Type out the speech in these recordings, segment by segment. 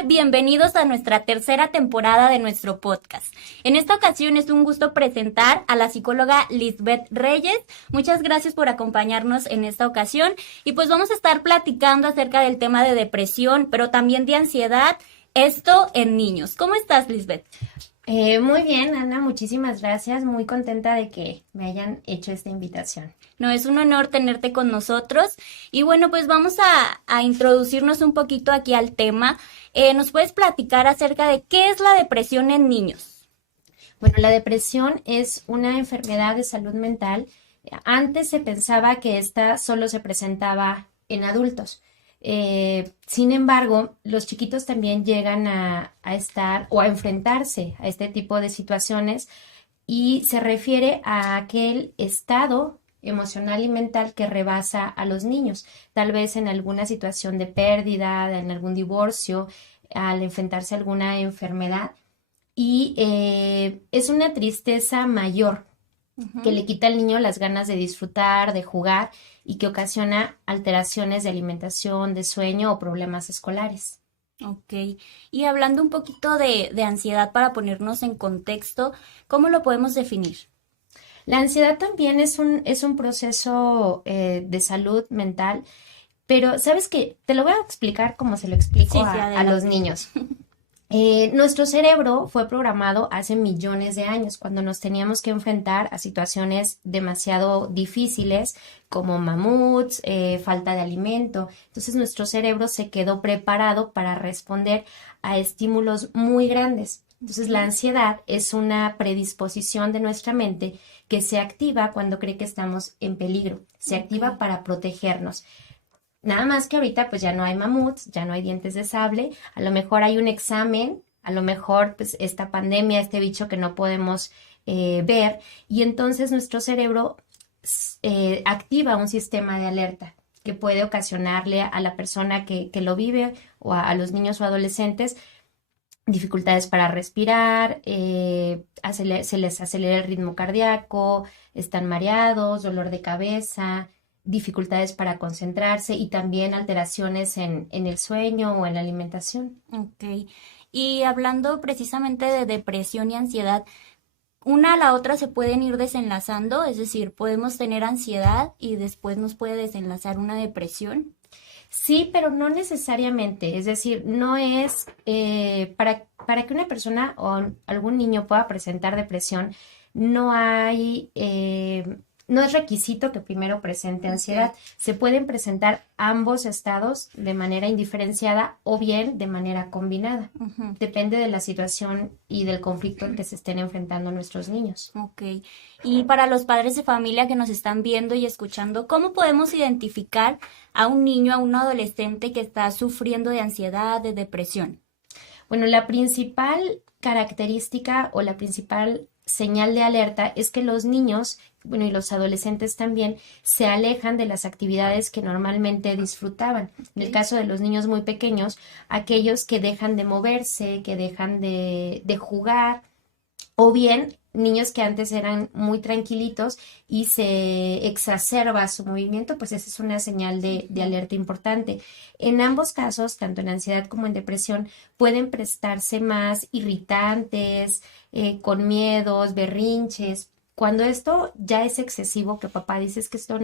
tal? Bienvenidos a nuestra tercera temporada de nuestro podcast. En esta ocasión es un gusto presentar a la psicóloga Lisbeth Reyes. Muchas gracias por acompañarnos en esta ocasión y pues vamos a estar platicando acerca del tema de depresión, pero también de ansiedad, esto en niños. ¿Cómo estás, Lisbeth? Muy bien, Ana, muchísimas gracias. Muy contenta de que me hayan hecho esta invitación. No, es un honor tenerte con nosotros. Y bueno, pues vamos a introducirnos un poquito aquí al tema. ¿Nos puedes platicar acerca de qué es la depresión en niños? Bueno, la depresión es una enfermedad de salud mental. Antes se pensaba que esta solo se presentaba en adultos. Sin embargo, los chiquitos también llegan a estar o a enfrentarse a este tipo de situaciones y se refiere a aquel estado emocional y mental que rebasa a los niños, tal vez en alguna situación de pérdida, en algún divorcio, al enfrentarse a alguna enfermedad y es una tristeza mayor que le quita al niño las ganas de disfrutar, de jugar y que ocasiona alteraciones de alimentación, de sueño o problemas escolares. Ok, y hablando un poquito de ansiedad para ponernos en contexto, ¿cómo lo podemos definir? La ansiedad también es un proceso de salud mental, pero ¿sabes qué? Te lo voy a explicar como se lo explico Sí, a los niños. Nuestro cerebro fue programado hace millones de años, cuando nos teníamos que enfrentar a situaciones demasiado difíciles como mamuts, falta de alimento. Entonces nuestro cerebro se quedó preparado para responder a estímulos muy grandes. Entonces la ansiedad es una predisposición de nuestra mente que se activa cuando cree que estamos en peligro. Se activa para protegernos. Nada más que ahorita pues ya no hay mamuts, ya no hay dientes de sable, a lo mejor hay un examen, a lo mejor pues esta pandemia, este bicho que no podemos ver y entonces nuestro cerebro activa un sistema de alerta que puede ocasionarle a la persona que lo vive o a los niños o adolescentes dificultades para respirar, se les acelera el ritmo cardíaco, están mareados, dolor de cabeza, dificultades para concentrarse y también alteraciones en el sueño o en la alimentación. Ok, y hablando precisamente de depresión y ansiedad, una a la otra se pueden ir desenlazando, es decir, podemos tener ansiedad y después nos puede desenlazar una depresión. Sí, pero no necesariamente, es decir, no es para que una persona o algún niño pueda presentar depresión, no hay, no es requisito que primero presente ansiedad. Se pueden presentar ambos estados de manera indiferenciada o bien de manera combinada. Depende de la situación y del conflicto en que se estén enfrentando nuestros niños. Ok, y para los padres de familia que nos están viendo y escuchando, ¿cómo podemos identificar a un niño, a un adolescente que está sufriendo de ansiedad, de depresión? Bueno, la principal característica o la principal señal de alerta es que los niños, bueno, y los adolescentes también, se alejan de las actividades que normalmente disfrutaban. En el caso de los niños muy pequeños, aquellos que dejan de moverse, que dejan de jugar, o bien niños que antes eran muy tranquilitos y se exacerba su movimiento, pues esa es una señal de alerta importante. En ambos casos, tanto en ansiedad como en depresión, pueden prestarse más irritantes, con miedos, berrinches. Cuando esto ya es excesivo, que papá dice que esto,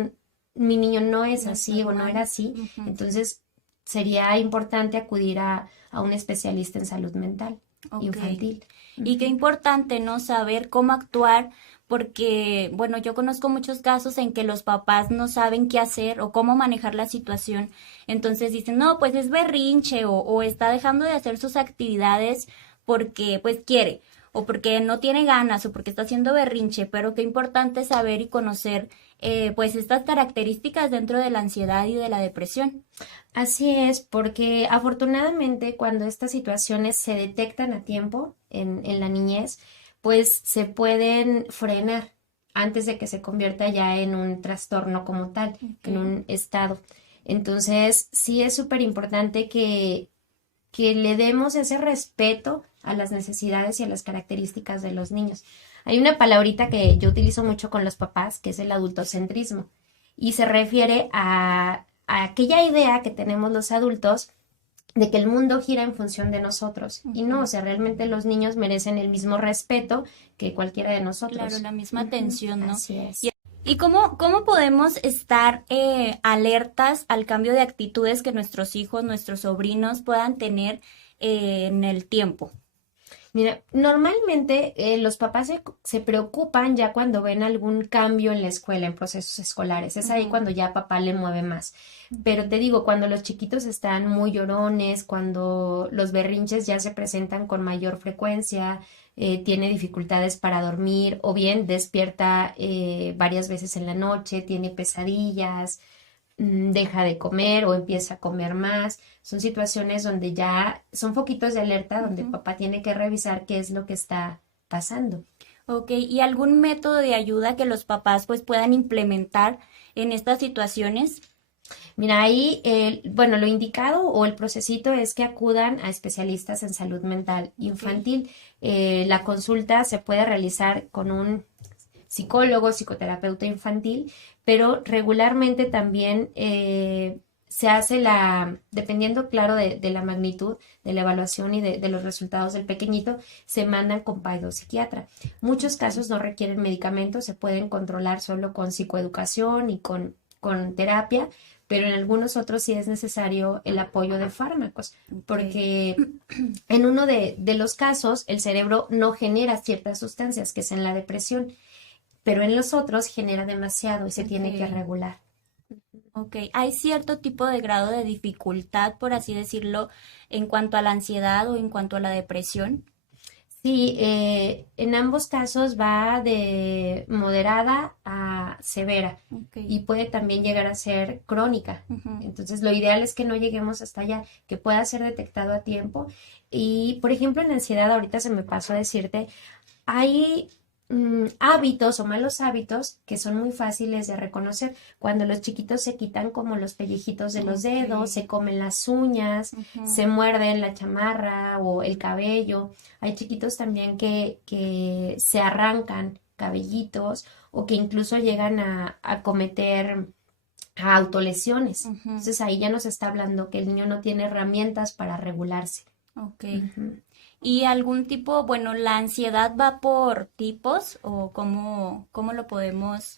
mi niño no es así o no era así, entonces sería importante acudir a un especialista en salud mental infantil. Y qué importante, ¿no? Saber cómo actuar, porque, bueno, yo conozco muchos casos en que los papás no saben qué hacer o cómo manejar la situación. Entonces dicen, no, pues es berrinche o está dejando de hacer sus actividades porque, pues, quiere o porque no tiene ganas o porque está haciendo berrinche, pero qué importante saber y conocer, pues, estas características dentro de la ansiedad y de la depresión. Así es, porque afortunadamente cuando estas situaciones se detectan a tiempo en la niñez, pues se pueden frenar antes de que se convierta ya en un trastorno como tal, en un estado. Entonces, sí es súper importante que le demos ese respeto a las necesidades y a las características de los niños. Hay una palabrita que yo utilizo mucho con los papás, que es el adultocentrismo, y se refiere a aquella idea que tenemos los adultos de que el mundo gira en función de nosotros. Y no, Ujú. o sea, realmente los niños merecen el mismo respeto que cualquiera de Claro, nosotros. la misma Ujú, atención, ¿no? así Y, es. y cómo podemos estar alertas al cambio de actitudes que nuestros hijos, nuestros sobrinos puedan tener en el tiempo. Mira, normalmente los papás se preocupan ya cuando ven algún cambio en la escuela, en procesos escolares. Es ahí Ujú. cuando ya papá le mueve más. Pero te digo, cuando los chiquitos están muy llorones, cuando los berrinches ya se presentan con mayor frecuencia, tiene dificultades para dormir o bien despierta varias veces en la noche, tiene pesadillas, deja de comer o empieza a comer más. Son situaciones donde ya son foquitos de alerta donde Ujú. papá tiene que revisar qué es lo que está pasando. Ok, ¿y algún método de ayuda que los papás pues puedan implementar en estas situaciones? Mira, ahí, bueno, lo indicado o el procesito es que acudan a especialistas en salud mental Ok, infantil. La consulta se puede realizar con un psicólogo, psicoterapeuta infantil, pero regularmente también se hace dependiendo, claro, de la magnitud de la evaluación y de los resultados del pequeñito, se mandan con psiquiatra. Muchos ok, casos no requieren medicamentos, se pueden controlar solo con psicoeducación y con terapia, pero en algunos otros sí es necesario el apoyo de fármacos, ok. porque en uno de los casos el cerebro no genera ciertas sustancias, que es en la depresión, pero en los otros genera demasiado y se Ok, tiene que regular. ok. ¿Hay cierto tipo de grado de dificultad, por así decirlo, en cuanto a la ansiedad o en cuanto a la depresión? Sí, en ambos casos va de moderada a severa Ok. y puede también llegar a ser crónica. Ujú. Entonces, lo ideal es que no lleguemos hasta allá, que pueda ser detectado a tiempo. Y, por ejemplo, en ansiedad, ahorita se me pasó a decirte, hay hábitos o malos hábitos que son muy fáciles de reconocer. Cuando los chiquitos se quitan como los pellejitos de los Ok. dedos, se comen las uñas, Ujú. se muerden la chamarra o el cabello. Hay chiquitos también que se arrancan cabellitos o que incluso llegan a cometer autolesiones. Ujú. Entonces ahí ya nos está hablando que el niño no tiene herramientas para regularse. Ok. Ujú. ¿Y algún tipo, bueno, la ansiedad va por tipos o cómo lo podemos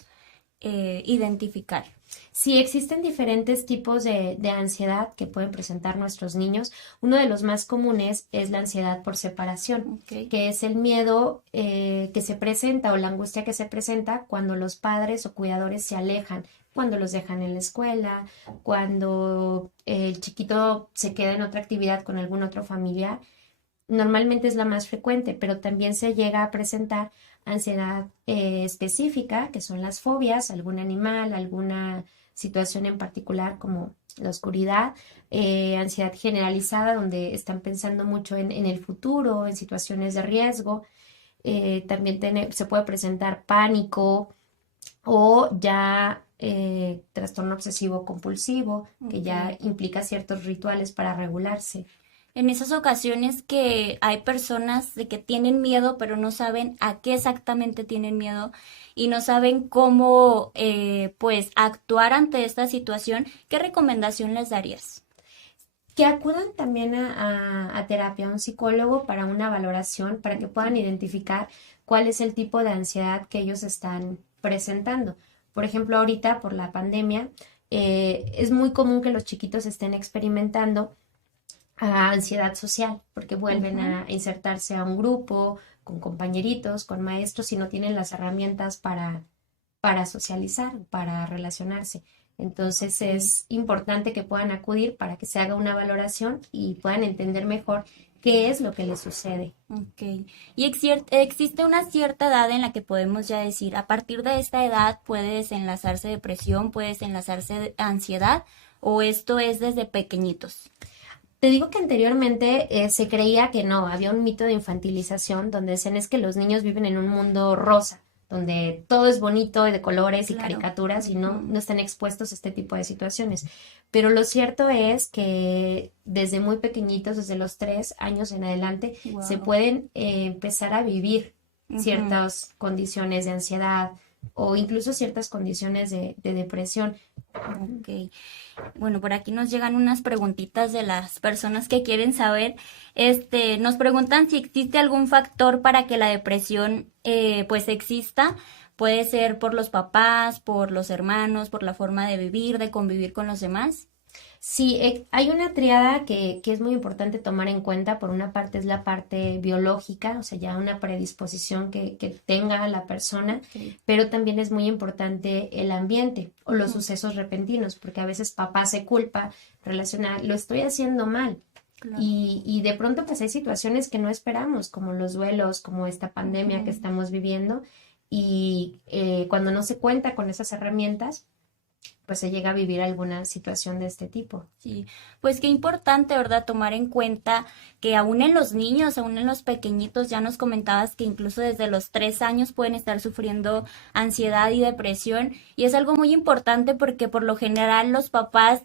identificar? Sí, existen diferentes tipos de ansiedad que pueden presentar nuestros niños. Uno de los más comunes es la ansiedad por separación, Ok. que es el miedo que se presenta o la angustia que se presenta cuando los padres o cuidadores se alejan, cuando los dejan en la escuela, cuando el chiquito se queda en otra actividad con algún otro familiar. Normalmente es la más frecuente, pero también se llega a presentar ansiedad específica, que son las fobias, algún animal, alguna situación en particular como la oscuridad, ansiedad generalizada, donde están pensando mucho en el futuro, en situaciones de riesgo. También se puede presentar pánico o ya trastorno obsesivo compulsivo, que Ok. ya implica ciertos rituales para regularse. En esas ocasiones que hay personas de que tienen miedo, pero no saben a qué exactamente tienen miedo y no saben cómo, pues, actuar ante esta situación, ¿qué recomendación les darías? Que acudan también a terapia, a un psicólogo para una valoración, para que puedan identificar cuál es el tipo de ansiedad que ellos están presentando. Por ejemplo, ahorita por la pandemia, es muy común que los chiquitos estén experimentando ansiedad social, porque vuelven Ujú. a insertarse a un grupo, con compañeritos, con maestros, y no tienen las herramientas para socializar, para relacionarse. Entonces Ok. es importante que puedan acudir para que se haga una valoración y puedan entender mejor qué es lo que les sucede. Ok. ¿Y existe una cierta edad en la que podemos ya decir, a partir de esta edad puede desenlazarse depresión, puede desenlazarse ansiedad, o esto es desde pequeñitos? Te digo que anteriormente se creía que no, había un mito de infantilización donde decían es que los niños viven en un mundo rosa, donde todo es bonito y de colores y Claro. caricaturas y no, Ujú. no están expuestos a este tipo de situaciones. Pero lo cierto es que desde muy pequeñitos, desde los 3 años en adelante, se Wow. pueden empezar a vivir Ujú. ciertas condiciones de ansiedad, o incluso ciertas condiciones de depresión. Ok. Bueno, por aquí nos llegan unas preguntitas de las personas que quieren saber. Nos preguntan si existe algún factor para que la depresión pues exista. Puede ser por los papás, por los hermanos, por la forma de vivir, de convivir con los demás. Sí, hay una triada que es muy importante tomar en cuenta. Por una parte es la parte biológica, o sea, ya una predisposición que tenga la persona, Sí. pero también es muy importante el ambiente o los Ujú. sucesos repentinos, porque a veces papá se culpa, relaciona, lo estoy haciendo mal. Claro. Y de pronto pues hay situaciones que no esperamos, como los duelos, como esta pandemia que Ujú. estamos viviendo, y cuando no se cuenta con esas herramientas, pues se llega a vivir alguna situación de este tipo. Sí, pues qué importante, ¿verdad? Tomar en cuenta que aún en los niños, aún en los pequeñitos, ya nos comentabas que incluso desde los 3 años pueden estar sufriendo ansiedad y depresión. Y es algo muy importante porque por lo general los papás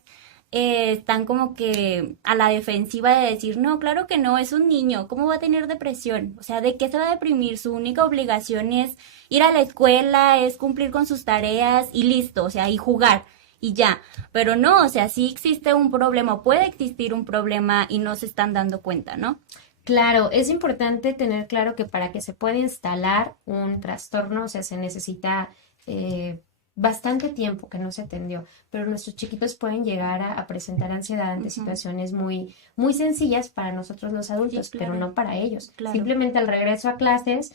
están como que a la defensiva de decir, no, claro que no, es un niño, ¿cómo va a tener depresión? O sea, ¿de qué se va a deprimir? Su única obligación es ir a la escuela, es cumplir con sus tareas y listo, o sea, y jugar. Y ya, pero no, o sea, sí existe un problema, puede existir un problema y no se están dando cuenta, ¿no? Claro, es importante tener claro que para que se pueda instalar un trastorno, o sea, se necesita eh, bastante tiempo que no se atendió, pero nuestros chiquitos pueden llegar a presentar ansiedad ante Ujú. situaciones muy, muy sencillas para nosotros los Sí, adultos, pero claro, no para ellos. claro. Simplemente al regreso a clases,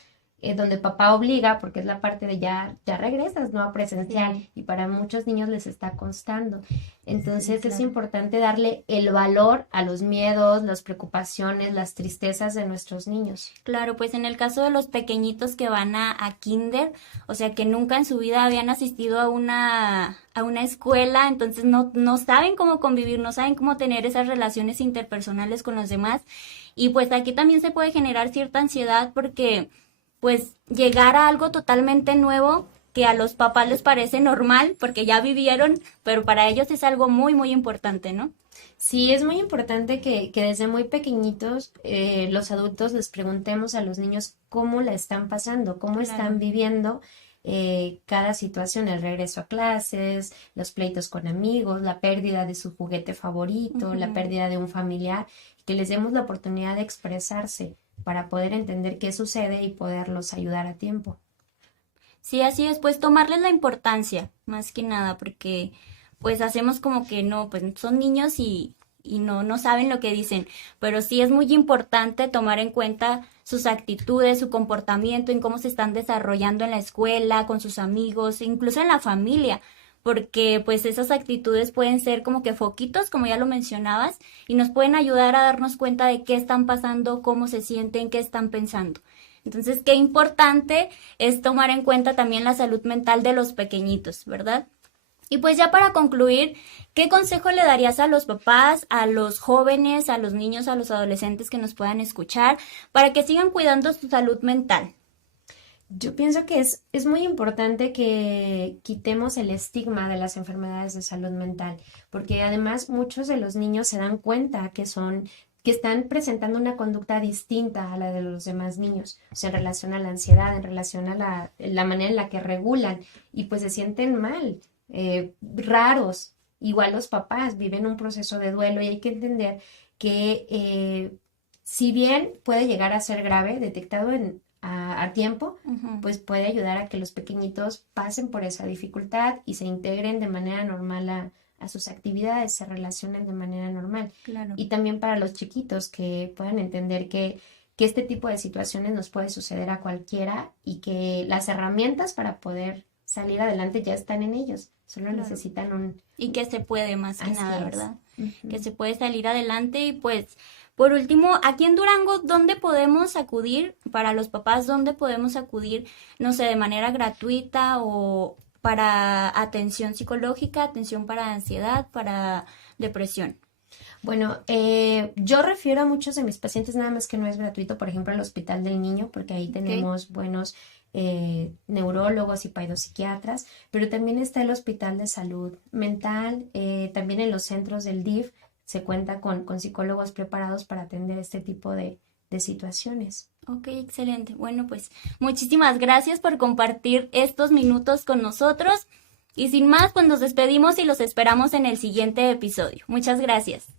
donde papá obliga, porque es la parte de ya regresas, ¿no? A presencial, Sí, y para muchos niños les está costando. sí, Entonces es claro. importante darle el valor a los miedos, las preocupaciones, las tristezas de nuestros niños. Claro, pues en el caso de los pequeñitos que van a kinder, o sea que nunca en su vida habían asistido a una escuela, entonces no saben cómo convivir, no saben cómo tener esas relaciones interpersonales con los demás. Y pues aquí también se puede generar cierta ansiedad porque pues llegar a algo totalmente nuevo que a los papás les parece normal porque ya vivieron, pero para ellos es algo muy, muy importante, ¿no? Sí, es muy importante que desde muy pequeñitos los adultos les preguntemos a los niños cómo la están pasando, cómo están Claro. viviendo cada situación, el regreso a clases, los pleitos con amigos, la pérdida de su juguete favorito, la Ujú. pérdida de un familiar, que les demos la oportunidad de expresarse para poder entender qué sucede y poderlos ayudar a tiempo. Sí, así es, pues tomarles la importancia, más que nada, porque pues hacemos como que no, pues son niños y no saben lo que dicen, pero sí es muy importante tomar en cuenta sus actitudes, su comportamiento, en cómo se están desarrollando en la escuela, con sus amigos, incluso en la familia, porque pues esas actitudes pueden ser como que foquitos, como ya lo mencionabas, y nos pueden ayudar a darnos cuenta de qué están pasando, cómo se sienten, qué están pensando. Entonces, qué importante es tomar en cuenta también la salud mental de los pequeñitos, ¿verdad? Y pues ya para concluir, ¿qué consejo le darías a los papás, a los jóvenes, a los niños, a los adolescentes que nos puedan escuchar para que sigan cuidando su salud mental? Yo pienso que es muy importante que quitemos el estigma de las enfermedades de salud mental, porque además muchos de los niños se dan cuenta que están presentando una conducta distinta a la de los demás niños, o sea, en relación a la ansiedad, en relación a la manera en la que regulan, y pues se sienten mal, raros. Igual los papás viven un proceso de duelo y hay que entender que si bien puede llegar a ser grave, detectado a tiempo, Ujú. pues puede ayudar a que los pequeñitos pasen por esa dificultad y se integren de manera normal a sus actividades, se relacionen de manera normal. Claro. Y también para los chiquitos que puedan entender que este tipo de situaciones nos puede suceder a cualquiera y que las herramientas para poder salir adelante ya están en ellos, solo Claro. necesitan Y que se puede más que Así nada, es. ¿verdad? Que Ujú. se puede salir adelante y pues por último, aquí en Durango, ¿dónde podemos acudir? Para los papás, ¿dónde podemos acudir? No sé, de manera gratuita o para atención psicológica, atención para ansiedad, para depresión. Bueno, yo refiero a muchos de mis pacientes, nada más que no es gratuito, por ejemplo, al Hospital del Niño, porque ahí ¿Ok? tenemos buenos neurólogos y paidopsiquiatras, pero también está el Hospital de Salud Mental, también en los centros del DIF se cuenta con psicólogos preparados para atender este tipo de situaciones. Ok, excelente. Bueno, pues muchísimas gracias por compartir estos minutos con nosotros. Y sin más, pues nos despedimos y los esperamos en el siguiente episodio. Muchas gracias.